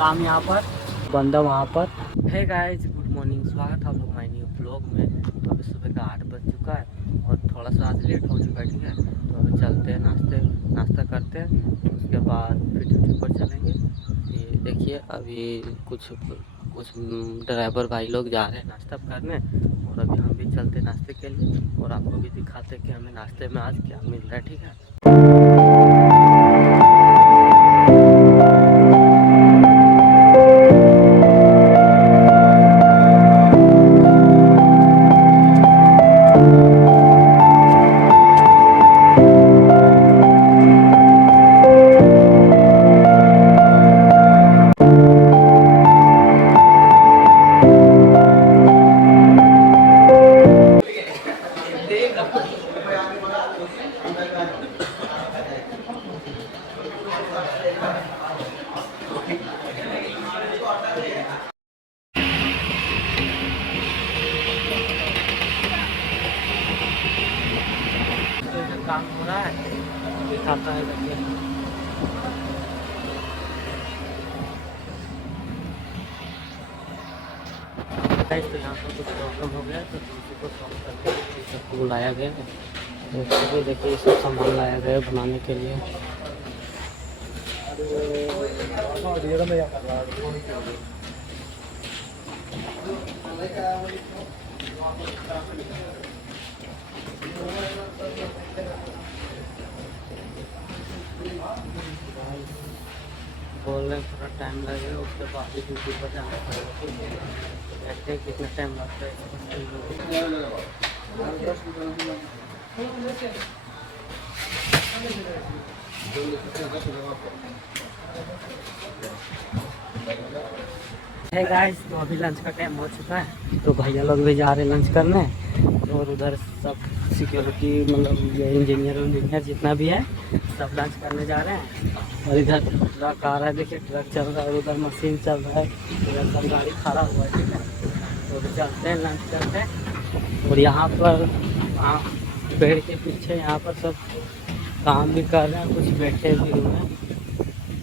काम यहाँ पर, बंदा वहाँ पर है। गाइस गुड मॉर्निंग, स्वागत है आप लोग माय न्यू ब्लॉग में। तो अभी सुबह का 8 बज चुका है और थोड़ा सा आज लेट हो चुका है, ठीक है। तो अभी चलते हैं, नाश्ता करते हैं, उसके बाद फिर ड्यूटी पर चलेंगे। ये देखिए अभी कुछ ड्राइवर भाई लोग जा रहे हैं नाश्ता करने, और अभी हम भी चलते हैं नाश्ते के लिए, और आपको भी दिखाते हैं कि हमें नाश्ते में आज क्या मिल रहा है, ठीक है। काम हो रहा है, दिखाता है देखिए। तो यहाँ पर कुछ प्रॉब्लम हो गया, तो किसी को सॉल्व करने के लिए सबको बुलाया गया है। तो देखिए सब सामान लाया गया है बनाने के लिए। बोल रहे हैं थोड़ा टाइम लगेगा, उसके बाद ही ड्यूटी पर जाना पड़ेगा। देखते हैं कितना टाइम लगता है। है गाइस, तो अभी लंच का टाइम हो चुका है, तो भैया लोग भी जा रहे हैं लंच करने, और उधर सब सिक्योरिटी मतलब ये इंजीनियर जितना भी है सब लंच करने जा रहे हैं। और इधर ट्रक आ रहा है, देखिए ट्रक चल रहा है, उधर मशीन चल रहा है, इधर सब गाड़ी खड़ा हुआ है, ठीक है। तो अभी चलते हैं, लंच करते हैं। और यहाँ पर पेड़ के पीछे यहाँ पर सब काम भी कर रहे हैं, कुछ बैठे भी हुए हैं।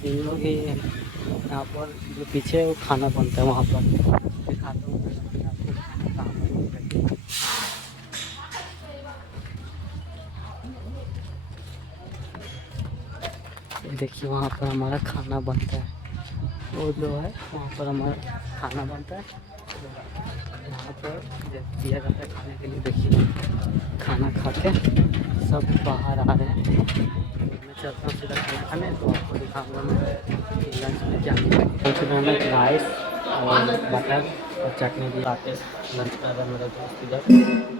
इन लोग ही यहाँ पर जो पीछे वो खाना बनता है, वहाँ पर दिखाता हूँ आपको काम। देखिए वहाँ पर हमारा खाना बनता है, वो जो है वहाँ पर हमारा खाना बनता है, यहाँ पर दिया जाता है खाने के लिए। देखिए खाना खा के सब बाहर आ रहे हैं। मैं चलता हूँ सीधा खाना खाने, तो आपको दिखाऊंगा मैं लंच में क्या मिला। कुछ मैंने राइस और बटर और चटनी भी आते लंच कर रहा है मेरा दोस्त इधर,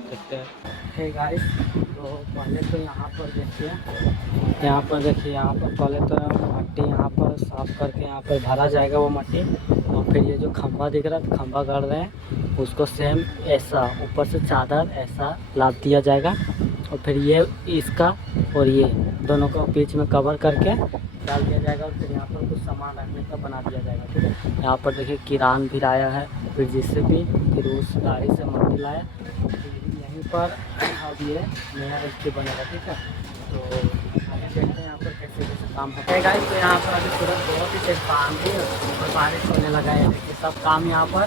देखते हैं गाइस। तो पहले तो यहाँ पर देखिए, यहाँ पर पहले तो मट्टी यहाँ पर साफ़ करके यहाँ पर भरा जाएगा वो मट्टी, और फिर ये जो खंभा दिख रहा है, खंभा गाड़ रहे हैं, उसको सेम ऐसा ऊपर से चादर ऐसा लाद दिया जाएगा, और फिर ये इसका और ये दोनों को बीच में कवर करके डाल दिया जाएगा, और फिर यहाँ पर कुछ सामान रखने का बना दिया जाएगा, ठीक है। यहाँ पर देखिए किरान भी लाया है, फिर जिससे भी फिर उस गाड़ी से मट्टी लाया, यहीं पर अब ये नया रस्ते बनेगा, ठीक है। तो आगे देखते हैं यहाँ पर कैसे कैसे काम होता है गाइस। तो यहाँ पर अभी तुरंत बहुत ही तेज आंधी और बारिश होने लगा है, देखिए सब काम यहाँ पर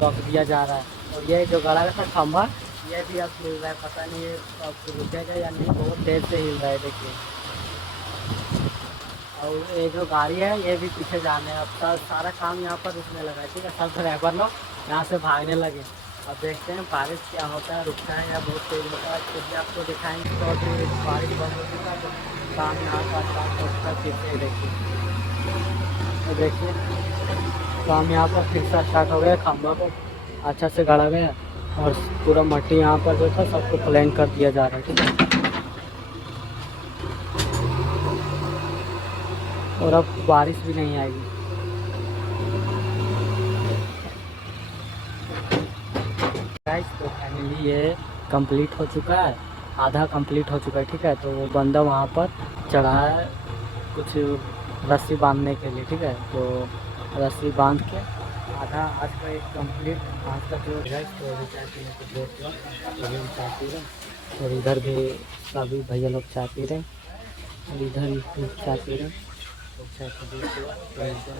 रोक दिया जा रहा है। और ये जो गड़ा था खंभा, ये भी अब हिल रहा है, पता नहीं ये अब रुकेगा या नहीं, बहुत तेज़ से हिल रहा है देखिए। और ये जो गाड़ी है ये भी पीछे जाने है, अब सारा काम यहाँ पर रुकने लगा है, ठीक है। सब ड्राइवर लोग यहाँ से भागने लगे। अब देखते हैं बारिश क्या होता है, रुकता है या बहुत तेज होता है, फिर भी आपको दिखाएंगे। तो अभी बारिश बंद हो चुका है, तो काम यहाँ पर स्टार्ट हो चुका है फिर से, देखिए। तो देखिए काम यहाँ पर फिर से स्टार्ट हो गया, खंभा को अच्छा से गाड़ा गया, और पूरा मट्टी यहाँ पर जो था सबको प्लेन कर दिया जा रहा है, ठीक है। और अब बारिश भी नहीं आएगी। गाइस तो फाइनली ये कंप्लीट हो चुका है, आधा कंप्लीट हो चुका है, ठीक है। तो वो बंदा वहाँ पर चढ़ा है कुछ रस्सी बांधने के लिए, ठीक है। तो रस्सी बांध के आधा आज का एक कंप्लीट आज का जो है। तो अभी चाय पीने को बहुत हुआ, अभी हम चाय पी रहे, और इधर भी सभी भैया लोग चाय पी रहे, और इधर भी चाय पी रहे। अच्छा तो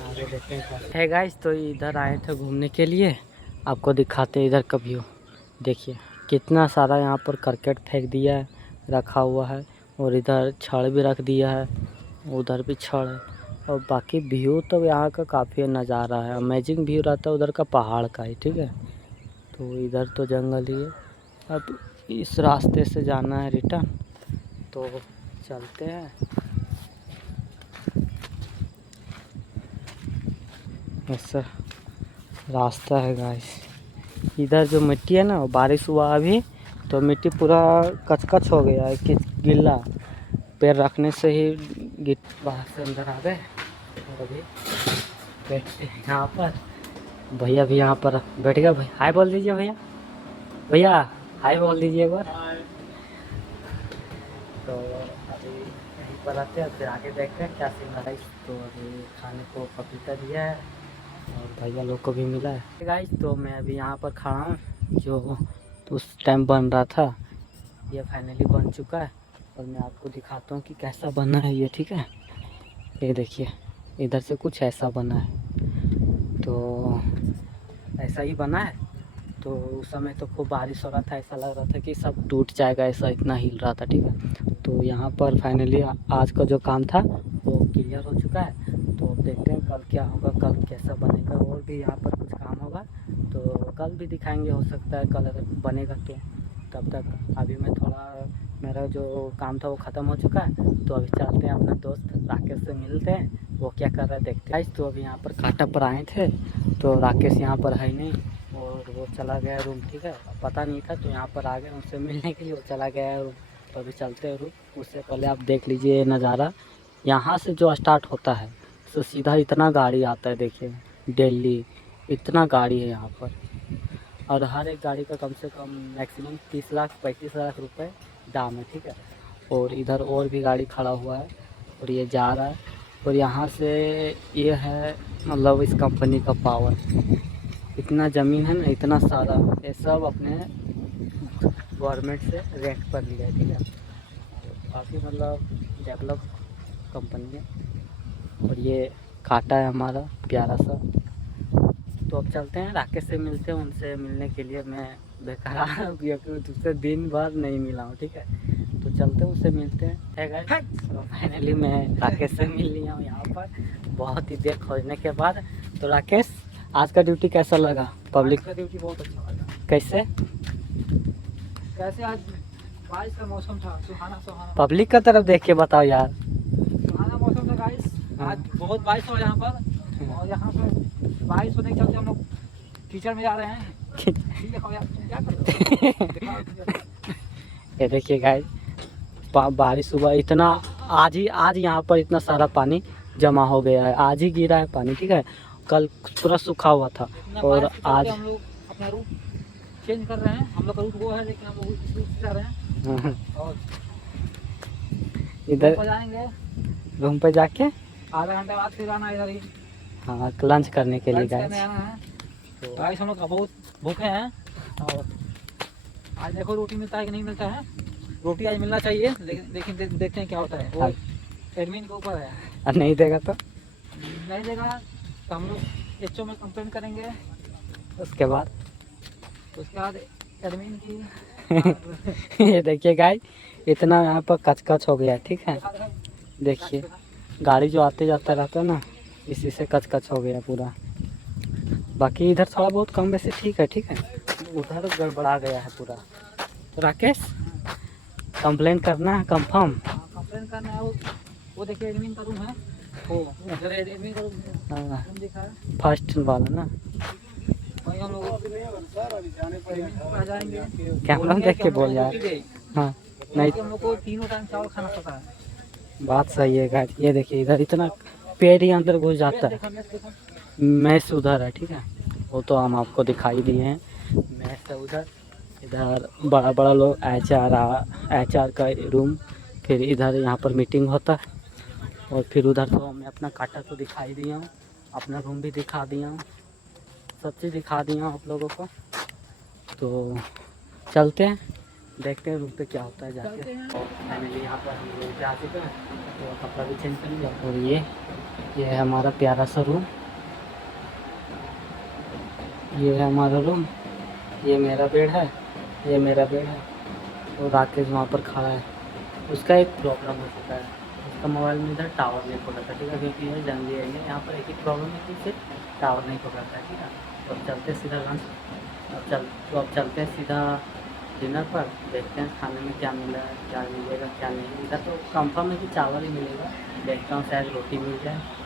आगे देखते हैं है गाइस। तो इधर आए थे घूमने के लिए, आपको दिखाते हैं इधर का व्यू। देखिए कितना सारा यहाँ पर करकट फेंक दिया है, रखा हुआ है, और इधर छड़ भी रख दिया है, उधर भी छड़ है। और बाकी व्यू तो यहाँ का काफ़ी नज़ारा है, अमेजिंग व्यू रहता है उधर का पहाड़ का ही। ठीक है, तो इधर तो जंगल ही है। अब इस रास्ते से जाना है रिटर्न, तो चलते हैं। ऐसा रास्ता है गाइस। इधर जो मिट्टी है ना, बारिश हुआ अभी तो मिट्टी पूरा कचकच हो गया है, कि गिल्ला पैर रखने से ही गिट बाहर से अंदर आ गए। और अभी बैठते हैं यहाँ पर, भैया भी यहाँ पर बैठ गया। भाई हाय बोल दीजिए भैया, भैया हाय बोल दीजिए एक बार। तो अभी यहीं पर आते हैं, फिर आगे देखते हैं क्या सीन है। तो अभी खाने को पपीता दिया है और भैया लोग को भी मिला है गाइस। तो मैं अभी यहाँ पर खड़ा हूँ, जो तो उस टाइम बन रहा था ये फाइनली बन चुका है, और मैं आपको दिखाता हूँ कि कैसा बना है ये। ठीक है, ये देखिए इधर से कुछ ऐसा बना है, तो ऐसा ही बना है। तो उस समय तो खूब बारिश हो रहा था, ऐसा लग रहा था कि सब टूट जाएगा, ऐसा इतना हिल रहा था। ठीक है, तो यहाँ पर फाइनली आज का जो काम था वो क्लियर हो चुका है। तो अब देखते हैं कल क्या होगा, कल कैसा बनेगा। और भी यहाँ पर कुछ काम होगा तो कल भी दिखाएंगे, हो सकता है कल अगर बनेगा तो। तब तक अभी मैं थोड़ा, मेरा जो काम था वो ख़त्म हो चुका है, तो अभी चलते हैं अपना दोस्त राकेश से मिलते हैं, वो क्या कर रहा है देखते हैं। तो अभी यहाँ पर कांटा पर आए थे, तो राकेश यहाँ पर है नहीं और वो चला गया रूम। ठीक है, पता नहीं था तो यहाँ पर आ गए उनसे मिलने के लिए, वो चला गया रूम। तो अभी चलते हैं रूम। उससे पहले आप देख लीजिए नज़ारा, यहाँ से जो स्टार्ट होता है तो सीधा इतना गाड़ी आता है, देखिए डेली इतना गाड़ी है यहाँ पर। और हर एक गाड़ी का कम से कम मैक्सिमम 30 लाख 35 लाख रुपए दाम है। ठीक है, और इधर और भी गाड़ी खड़ा हुआ है और ये जा रहा है। और यहाँ से ये है मतलब इस कंपनी का पावर, इतना ज़मीन है ना, इतना सारा, ये सब अपने गवर्नमेंट से रेंट पर लिया है। ठीक है, काफ़ी मतलब डेवलप कंपनी है। और ये काटा है हमारा प्यारा सा। तो अब चलते हैं राकेश से मिलते हैं। उनसे मिलने के लिए मैं बेकार आ रहा हूँ क्योंकि दूसरे दिन भर नहीं मिला हूँ। ठीक है, तो चलते हैं उससे मिलते हैं। तो फाइनली मैं राकेश से मिल लिया हूँ यहाँ पर, बहुत ही देर खोजने के बाद। तो राकेश आज का ड्यूटी कैसा लगा? पब्लिक का ड्यूटी बहुत अच्छा लगा। कैसे कैसे आज बारिश का मौसम था, सुहाना सुहाना पब्लिक का तरफ देख के बताओ यार। सुहाना मौसम था गाइस। आज बहुत बारिश हो यहाँ पर, और यहाँ पर बारिश होने के चलते हम लोग कीचड़ में जा रहे हैं। देखो यार, क्या कर रहे हो? ये देखिए गाइस, बारिश हुआ इतना, आज यहाँ पर इतना सारा पानी जमा हो गया है, आज ही गिरा है पानी। ठीक है, कल पूरा सूखा हुआ था और आज हम लोग अपना रूट चेंज कर रहे हैं। हम लोग का रूट वो है, लेकिन हम लोग इस रूट से जा रहे हैं और इधर पर जाएंगे। रूम पे जाके आधा घंटे बाद फिर आना इधर ही, हाँ लंच करने के लिए लंच करने गाइस। आना है। तो गाइस हम लोग बहुत भूखे हैं, और आज देखो रोटी मिलता है कि नहीं मिलता है। रोटी आज मिलना चाहिए, लेकिन देखते हैं क्या होता है। वो एडमिन के ऊपर है, और नहीं देगा तो नहीं देगा तो हम लोग एचओ में कंप्लेंट करेंगे। उसके बाद उसके बाद एडमिन की ये देखिए गाइस, इतना यहाँ पर कचकच हो गया। ठीक है, देखिए गाड़ी जो आते जाता रहता है ना, इसी से कचकच हो गया पूरा। बाकी इधर थोड़ा बहुत कम वैसे ठीक है। ठीक है, उधर गड़बड़ा गया है पूरा। तो राकेश कंप्लेन करना है कंफर्म। कंप्लेंट करना है। वो देखिए एडमिन का रूम है, वो उधर एडमिन का रूम दिखा है, फर्स्ट वाला ना। वहीं हम लोग जाएंगे। कैमरा देख के बोल यार। हाँ नहीं, हम लोग को तीनों टाइम चावल खाना पड़ता है। बात सही है गाइस। ये देखिए इधर इतना पेड़ ही अंदर घुस जाता है। मैस उधर है। ठीक है, वो तो हम आपको दिखाई दिए हैं, मैस है उधर। इधर बड़ा बड़ा लोग एचआर का रूम, फिर इधर यहाँ पर मीटिंग होता है, और फिर उधर तो मैं अपना काटा तो दिखाई दिया हूँ, अपना रूम भी दिखा दिया हूँ, सब चीज़ दिखा दिया हूँ आप लोगों को। तो चलते हैं, देखते हैं रूम पे क्या होता है जाके। फाइनली यहाँ पर हम लोग जा चुके हैं, तो कपड़ा भी चेंज कर लिया। और ये ये है हमारा प्यारा सा रूम, ये है हमारा रूम, ये मेरा बेड है, ये मेरा बेड है। और राकेश वहाँ पर खड़ा है। उसका एक प्रॉब्लम हो चुका है, उसका मोबाइल में इधर टावर नहीं पकड़ता, ठीक है, क्योंकि ये जंगली एरिया है। यहाँ पर एक ही प्रॉब्लम है कि सिर्फ टावर नहीं पकड़ता है, ठीक है। तो अब चलते सीधा लंच, अब चलते हैं सीधा डिनर पर, देखते हैं खाने में क्या मिला है, क्या मिलेगा क्या नहीं। इधर तो कंफर्म है कि चावल ही मिलेगा, देखता हूँ शायद रोटी मिल जाए।